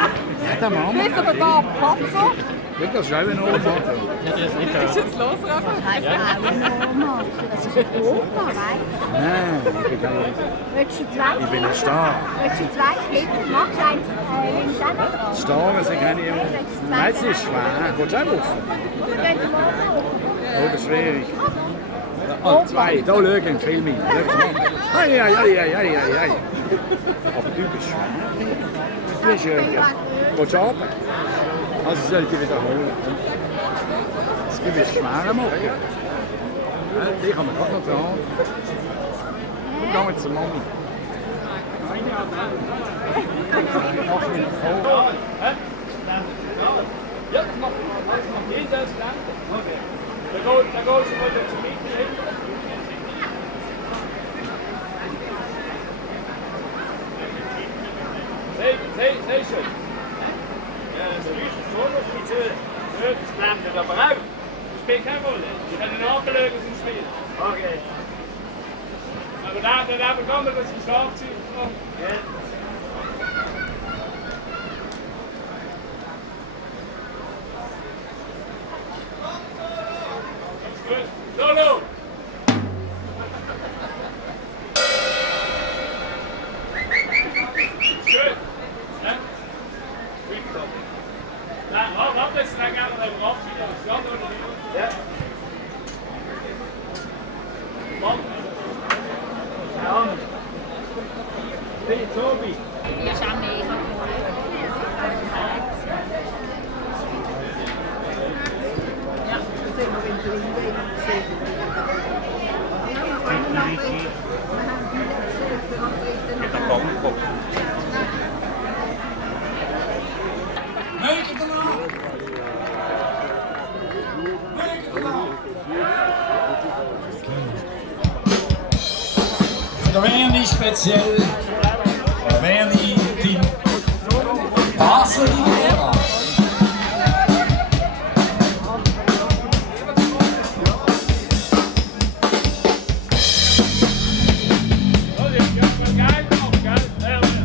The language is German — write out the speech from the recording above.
Ja, der Mann. Bis aber da Patzer. Das ist auch ein Opa. Ist jetzt los, Rafa? Nein, Frauenoma. Das ist ein Opa, weißt du? Nein, ich bin kein Opa. Willst du zwei Ich bin ein Kinder? Star. Willst du zwei Kinder? Machst du eins, wenn du auch noch dran? Star, sie kann ich. Nein, sie ist schwer. Willst du auch rufen? Gut, wenn du mal noch. Oh, das ist schwierig. Oh, zwei. Da schau den Film hin. Ei, ei, ei, ei, ei, ei, ei. Aber du bist schwer. Du bist Jürgen. Willst du runter? Also sollte ich wiederholen. Du bist schwer machen. Ja, die kann man gerade noch dran. Und dann mit zur Mami. Mach mich vor. Ja, das macht jeder das Gleiche. Da gehst du mal zur Mitte hin. Sehr schön. Ja, das ist schon noch ein bisschen das blendet aber auch. Das spielt keine Rolle. Die können nachschauen, was sie spielen. Okay. Aber da bekommen wir das im Schlagzeug noch. Ja. Solo! Schön! Ja? Nein, warte, jetzt dann gerne noch drauf wieder. Ja. Mann! Ja. Hey, Tobi! Ja, schau mir. Mit dem Bangkok. Für den Werni speziell